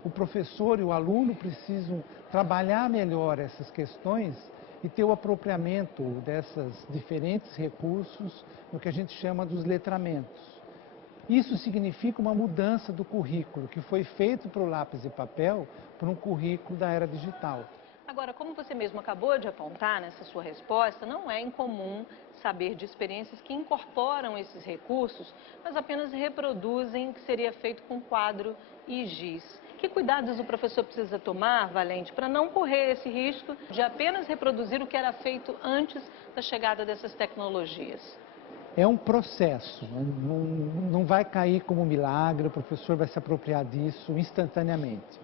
O professor e o aluno precisam trabalhar melhor essas questões e ter o apropriamento desses diferentes recursos no que a gente chama dos letramentos. Isso significa uma mudança do currículo, que foi feito para o lápis e papel, para um currículo da era digital. Agora, como você mesmo acabou de apontar nessa sua resposta, não é incomum saber de experiências que incorporam esses recursos, mas apenas reproduzem o que seria feito com quadro e giz. Que cuidados o professor precisa tomar, Valente, para não correr esse risco de apenas reproduzir o que era feito antes da chegada dessas tecnologias? É um processo, não vai cair como um milagre, o professor vai se apropriar disso instantaneamente.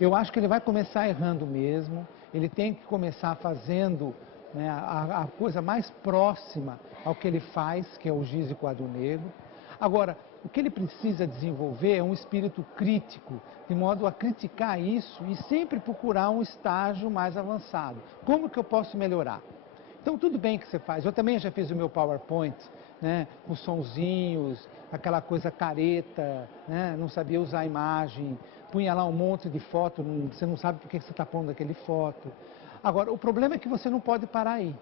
Eu acho que ele vai começar errando mesmo, ele tem que começar fazendo, né, a coisa mais próxima ao que ele faz, que é o giz e quadro negro. Agora, o que ele precisa desenvolver é um espírito crítico, de modo a criticar isso e sempre procurar um estágio mais avançado. Como que eu posso melhorar? Então, tudo bem que você faz. Eu também já fiz o meu PowerPoint, né, com sonzinhos, aquela coisa careta, né, não sabia usar a imagem, punha lá um monte de foto, você não sabe por que você está pondo aquele foto. Agora, o problema é que você não pode parar aí.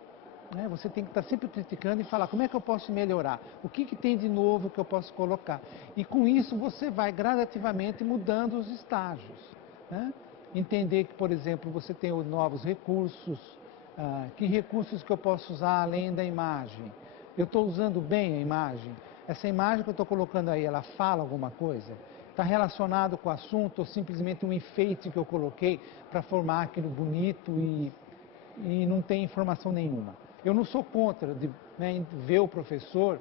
Você tem que estar sempre criticando e falar como é que eu posso melhorar, o que tem de novo que eu posso colocar. E com isso você vai gradativamente mudando os estágios. Né? Entender que, por exemplo, você tem novos recursos, que recursos que eu posso usar além da imagem. Eu estou usando bem a imagem? Essa imagem que eu estou colocando aí, ela fala alguma coisa? Está relacionado com o assunto ou simplesmente um enfeite que eu coloquei para formar aquilo bonito e não tem informação nenhuma? Eu não sou contra ver o professor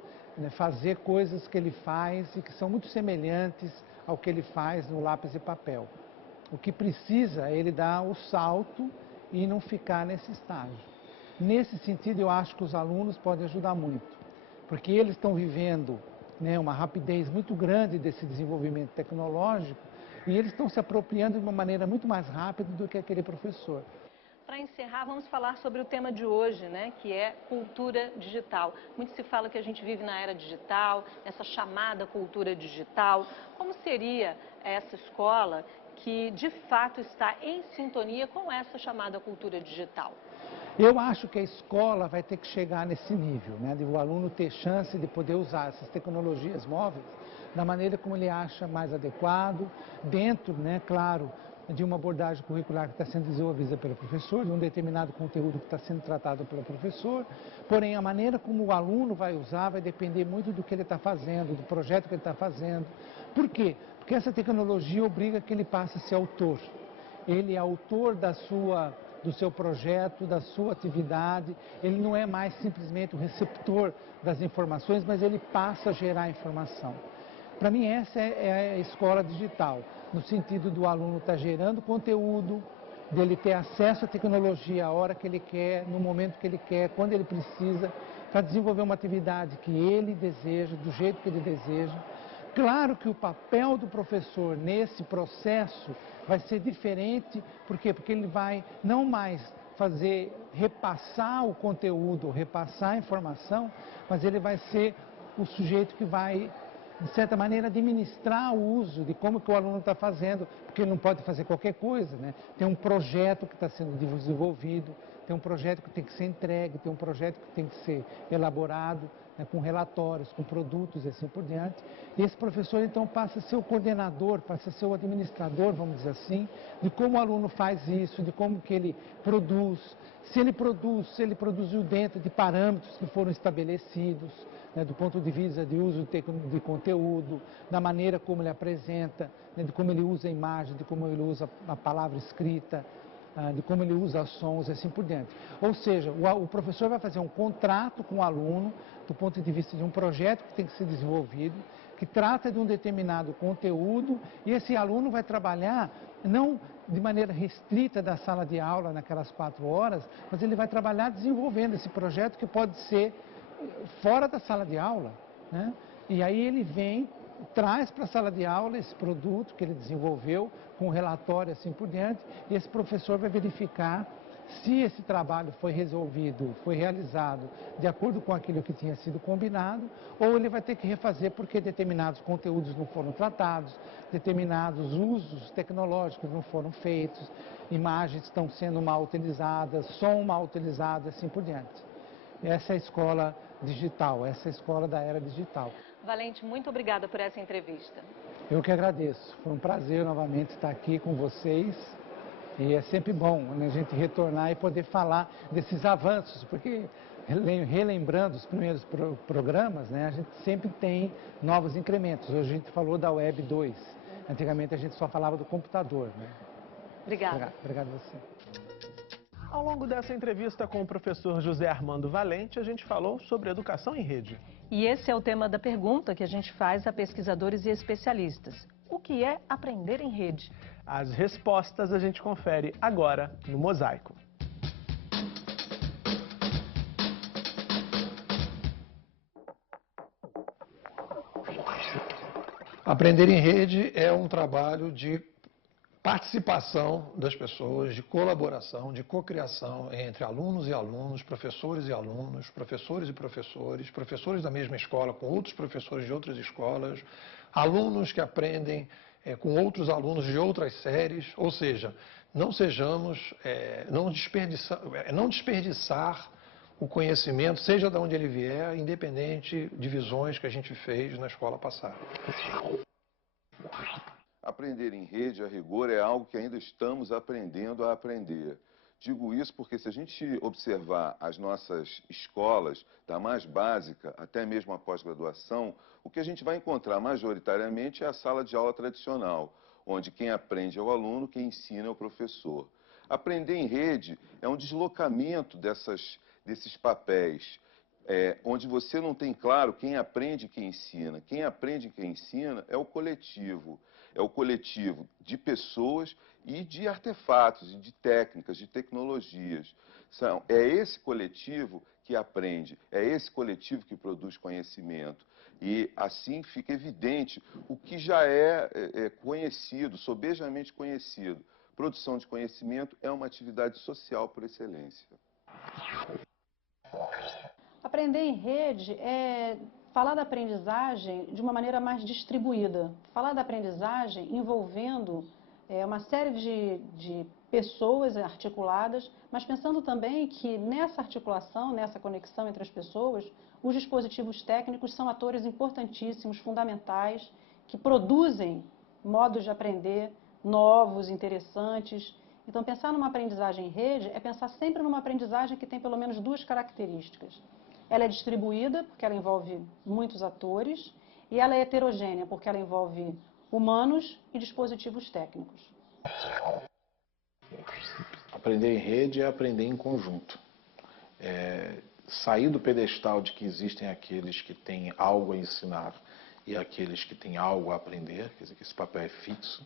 fazer coisas que ele faz e que são muito semelhantes ao que ele faz no lápis e papel. O que precisa é ele dar o salto e não ficar nesse estágio. Nesse sentido, eu acho que os alunos podem ajudar muito, porque eles estão vivendo uma rapidez muito grande desse desenvolvimento tecnológico e eles estão se apropriando de uma maneira muito mais rápida do que aquele professor. Para encerrar, vamos falar sobre o tema de hoje, né, que é cultura digital. Muito se fala que a gente vive na era digital, essa chamada cultura digital. Como seria essa escola que, de fato, está em sintonia com essa chamada cultura digital? Eu acho que a escola vai ter que chegar nesse nível, né, de o aluno ter chance de poder usar essas tecnologias móveis da maneira como ele acha mais adequado, dentro, né, claro, de uma abordagem curricular que está sendo desenvolvida pelo professor, de um determinado conteúdo que está sendo tratado pelo professor, porém a maneira como o aluno vai usar vai depender muito do que ele está fazendo, do projeto que ele está fazendo. Por quê? Porque essa tecnologia obriga que ele passe a ser autor. Ele é autor da sua do seu projeto, da sua atividade. Ele não é mais simplesmente o receptor das informações, mas ele passa a gerar informação. Para mim, essa é a escola digital, no sentido do aluno estar gerando conteúdo, dele ter acesso à tecnologia a hora que ele quer, no momento que ele quer, quando ele precisa, para desenvolver uma atividade que ele deseja, do jeito que ele deseja. Claro que o papel do professor nesse processo vai ser diferente, por quê? Porque ele vai não mais repassar o conteúdo, repassar a informação, mas ele vai ser o sujeito que vai, de certa maneira, administrar o uso de como que o aluno está fazendo, porque ele não pode fazer qualquer coisa, né? Tem um projeto que está sendo desenvolvido, tem um projeto que tem que ser entregue, tem um projeto que tem que ser elaborado, né, com relatórios, com produtos e assim por diante. E esse professor, então, passa a ser o coordenador, passa a ser o administrador, vamos dizer assim, de como o aluno faz isso, de como que ele produz, se ele produziu dentro de parâmetros que foram estabelecidos, né, do ponto de vista de uso de conteúdo, da maneira como ele apresenta, né, de como ele usa a imagem, de como ele usa a palavra escrita, de como ele usa sons e assim por diante. Ou seja, o professor vai fazer um contrato com o aluno, do ponto de vista de um projeto que tem que ser desenvolvido, que trata de um determinado conteúdo, e esse aluno vai trabalhar não de maneira restrita da sala de aula naquelas 4 horas, mas ele vai trabalhar desenvolvendo esse projeto que pode ser fora da sala de aula, né? E aí ele traz para a sala de aula esse produto que ele desenvolveu, com relatório assim por diante, e esse professor vai verificar se esse trabalho foi realizado de acordo com aquilo que tinha sido combinado, ou ele vai ter que refazer porque determinados conteúdos não foram tratados, determinados usos tecnológicos não foram feitos, imagens estão sendo mal utilizadas, som mal utilizado, assim por diante. Essa é a escola digital, essa é a escola da era digital. Valente, muito obrigada por essa entrevista. Eu que agradeço. Foi um prazer novamente estar aqui com vocês. E é sempre bom, né, a gente retornar e poder falar desses avanços, porque relembrando os primeiros programas, né, a gente sempre tem novos incrementos. Hoje a gente falou da Web 2. Antigamente a gente só falava do computador. Né? Obrigada. Obrigado a você. Ao longo dessa entrevista com o professor José Armando Valente, a gente falou sobre educação em rede. E esse é o tema da pergunta que a gente faz a pesquisadores e especialistas. O que é aprender em rede? As respostas a gente confere agora no Mosaico. Aprender em rede é um trabalho de participação das pessoas, de colaboração, de cocriação entre alunos e alunos, professores e alunos, professores e professores, professores da mesma escola com outros professores de outras escolas, alunos que aprendem com outros alunos de outras séries, ou seja, não desperdiçar o conhecimento, seja de onde ele vier, independente de visões que a gente fez na escola passada. Aprender em rede, a rigor, é algo que ainda estamos aprendendo a aprender. Digo isso porque se a gente observar as nossas escolas, da mais básica até mesmo a pós-graduação, o que a gente vai encontrar majoritariamente é a sala de aula tradicional, onde quem aprende é o aluno, quem ensina é o professor. Aprender em rede é um deslocamento desses papéis, onde você não tem claro quem aprende e quem ensina. Quem aprende e quem ensina é o coletivo. É o coletivo de pessoas e de artefatos, de técnicas, de tecnologias. É esse coletivo que aprende, é esse coletivo que produz conhecimento. E assim fica evidente o que já é conhecido, sobejamente conhecido. Produção de conhecimento é uma atividade social por excelência. Aprender em rede é falar da aprendizagem de uma maneira mais distribuída. Falar da aprendizagem envolvendo uma série de pessoas articuladas, mas pensando também que nessa articulação, nessa conexão entre as pessoas, os dispositivos técnicos são atores importantíssimos, fundamentais, que produzem modos de aprender novos, interessantes. Então, pensar numa aprendizagem em rede é pensar sempre numa aprendizagem que tem pelo menos 2 características. Ela é distribuída, porque ela envolve muitos atores, e ela é heterogênea, porque ela envolve humanos e dispositivos técnicos. Aprender em rede é aprender em conjunto. Sair do pedestal de que existem aqueles que têm algo a ensinar e aqueles que têm algo a aprender, quer dizer, que esse papel é fixo,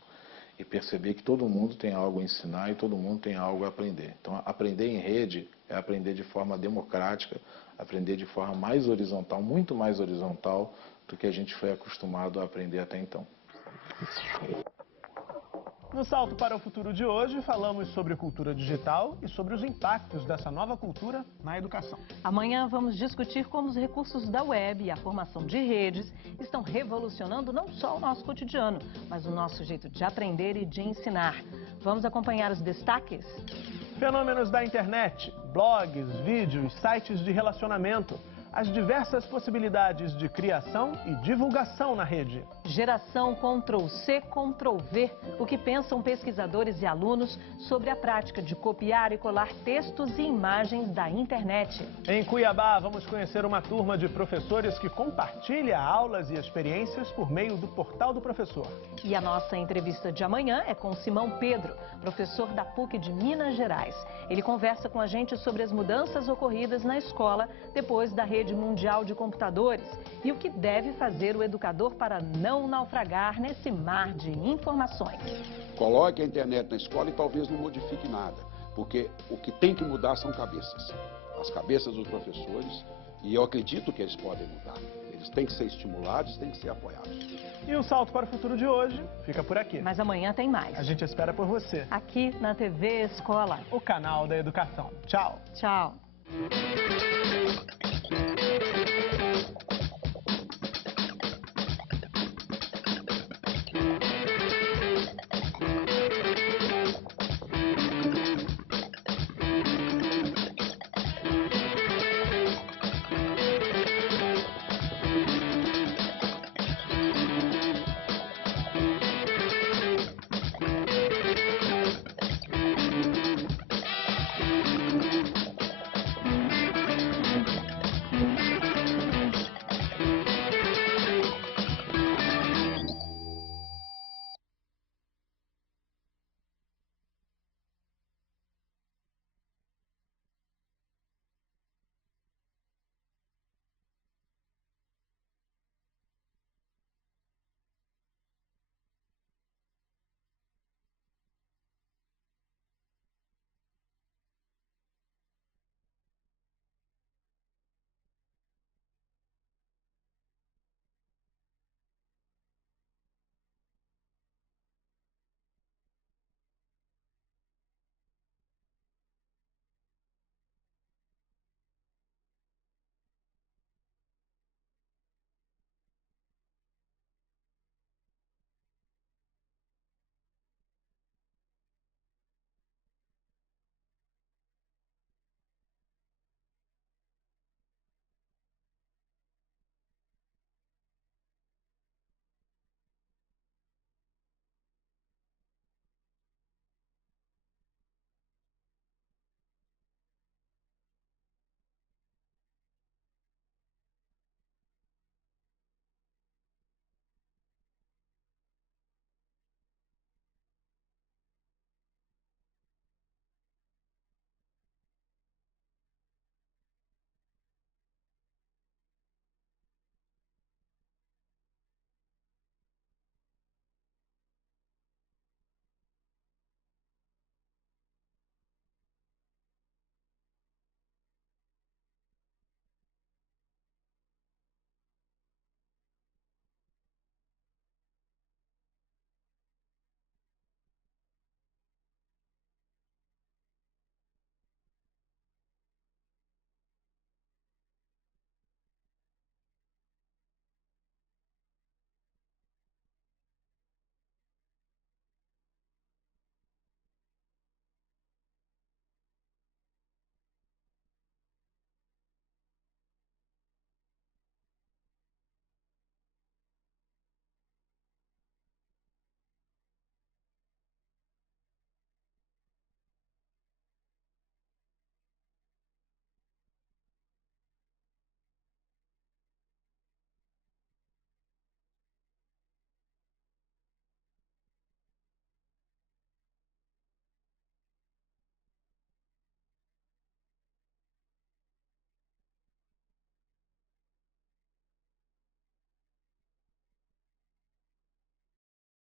e perceber que todo mundo tem algo a ensinar e todo mundo tem algo a aprender. Então, aprender em rede é aprender de forma democrática, aprender de forma mais horizontal, muito mais horizontal do que a gente foi acostumado a aprender até então. No Salto para o Futuro de hoje, falamos sobre cultura digital e sobre os impactos dessa nova cultura na educação. Amanhã vamos discutir como os recursos da web e a formação de redes estão revolucionando não só o nosso cotidiano, mas o nosso jeito de aprender e de ensinar. Vamos acompanhar os destaques? Fenômenos da internet, blogs, vídeos, sites de relacionamento. As diversas possibilidades de criação e divulgação na rede. Geração Ctrl-C, Ctrl-V, o que pensam pesquisadores e alunos sobre a prática de copiar e colar textos e imagens da internet. Em Cuiabá, vamos conhecer uma turma de professores que compartilha aulas e experiências por meio do Portal do Professor. E a nossa entrevista de amanhã é com Simão Pedro, professor da PUC de Minas Gerais. Ele conversa com a gente sobre as mudanças ocorridas na escola depois da rede mundial de computadores e o que deve fazer o educador para não naufragar nesse mar de informações. Coloque a internet na escola e talvez não modifique nada, porque o que tem que mudar são cabeças. As cabeças dos professores, e eu acredito que eles podem mudar. Eles têm que ser estimulados, têm que ser apoiados. E o Salto para o Futuro de hoje fica por aqui. Mas amanhã tem mais. A gente espera por você. Aqui na TV Escola. O canal da educação. Tchau. Tchau.